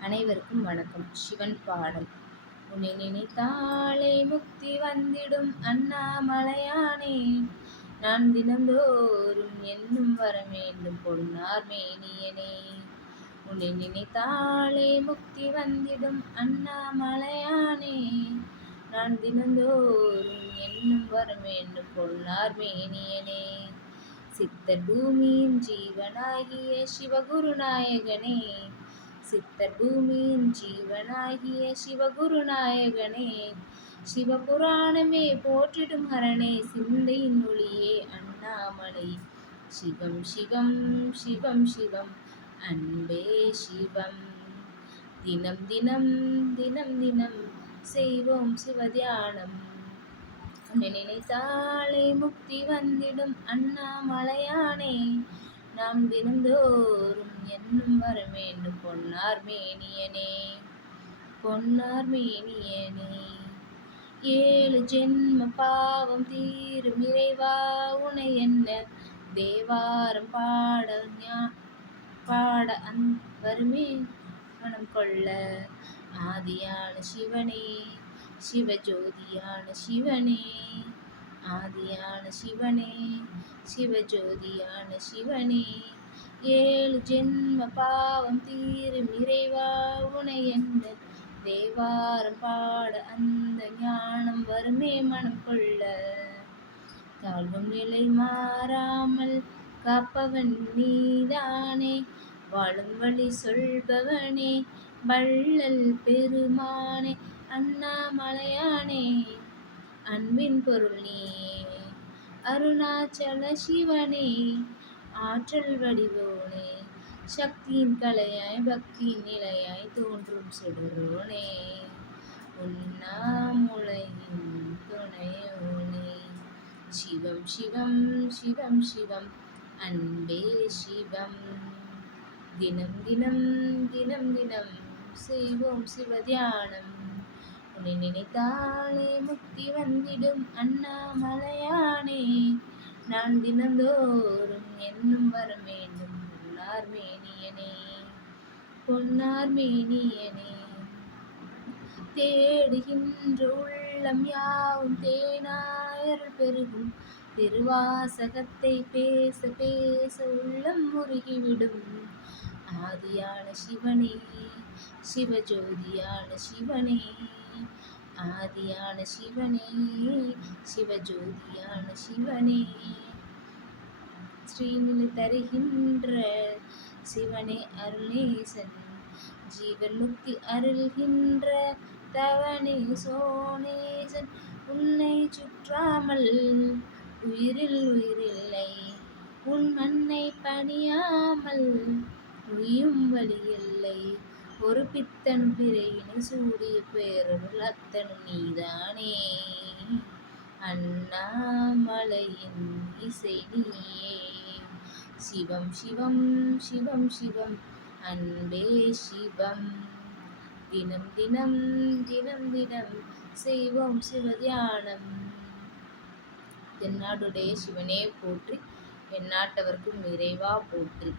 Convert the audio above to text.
அனைவருக்கும் வணக்கம். சிவன் பாடல். உன்னை நினைத்தாலே முக்தி வந்திடும் அண்ணாமலையானே. நான் தினந்தோறும் என்னும் வர வேண்டும் பொன்னார் மேனியனே உன்னை நினைத்தாலே முக்தி வந்திடும் அண்ணாமலையானே. நான் தினந்தோறும் என்னும் வர வேண்டும் பொன்னார் மேனியனே சித்த பூமியின் ஜீவனாகிய சிவகுருநாயகனே சித்தர் பூமியின் ஜீவனாகிய சிவகுருநாயகனே சிவபுராணமே போற்றிடும் ஹரணே சிந்தையின் ஒளியே அண்ணாமலை. சிவம் சிவம் சிவம் சிவம் அன்பே சிவம். தினம் தினம் தினம் தினம் செய்வோம் சிவதியானம் உன்னை நினைத்தாலே முக்தி வந்திடும் அண்ணாமலையானே நாம் தினந்தோறும் என்னும் வரமேண்டு பொன்னார் மேனியனே. பொன்னார் மேனியனே ஏழு ஜென்ம பாவம் தீரும் இறைவா உனை என்ன தேவாரம் பாட பாட அந் வருமே மனம் கொள்ள. ஆதியான சிவனே சிவஜோதியான சிவனே ஆதியான சிவனே சிவஜோதியான சிவனே. ஏழு ஜென்ம பாவம் தீரும் இறைவா உனை என்ன தேவாரம் பாட அந்த ஞானம் வருமே மனம் கொள்ள. தாழ்வும் நிலை மாறாமல் காப்பவன் நீதானே. வாழும் வழி சொல்பவனே வள்ளல் பெருமானே அண்ணாமலையானே. அன்பின் பொருள் நீ. அருணாச்சல சிவனே ஆற்றல் வடிவோனே சக்தியின் கலையாய் பக்தியின் நிலையாய் தோன்றும் சுடரோனே. உண்ணாமுலையின் துணையோனே. சிவம் சிவம் சிவம் சிவம் அன்பே சிவம். தினம் தினம் தினம் தினம் செய்வோம் சிவ தியானம். உன்னை நினைத்தாலே முக்தி வந்திடும் அண்ணாமலையானே நான் தினந்தோறும் என்னும் வர வேண்டும் பொன்னார் மேனியனே. பொன்னார் மேனியனே. தேடுகின்ற உள்ளம் யாவும் தேனாயர் பெருகும். திருவாசகத்தை பேச பேச உள்ளம் முருகிவிடும். ஆதியான சிவனே சிவஜோதியான சிவனே. ஆதியான சிவனே சிவஜோதியான சிவனே. ஸ்ரீநிலை தருகின்ற சிவனே அருளேசன் ஜீவன் முக்தி அருள்கின்ற தவனே சோனேசன். உன்னை சுற்றாமல் உயிரில் உயிரில்லை உன் மண்ணை பணியாமல் உயும் வழியில்லை பொறுப்பித்தன் பித்தன் பிறையினை சூடிய பேரருள் அத்தன் நீதானே. அண்ணாமலையின் இசை நீயே. சிவம் சிவம் சிவம் சிவம். அன்பே சிவம். தினம் தினம் தினம் தினம் செய்வோம் சிவதியானம் தென்னாடுடைய சிவனே போற்றி எந்நாட்டவர்க்கும் இறைவா போற்றி.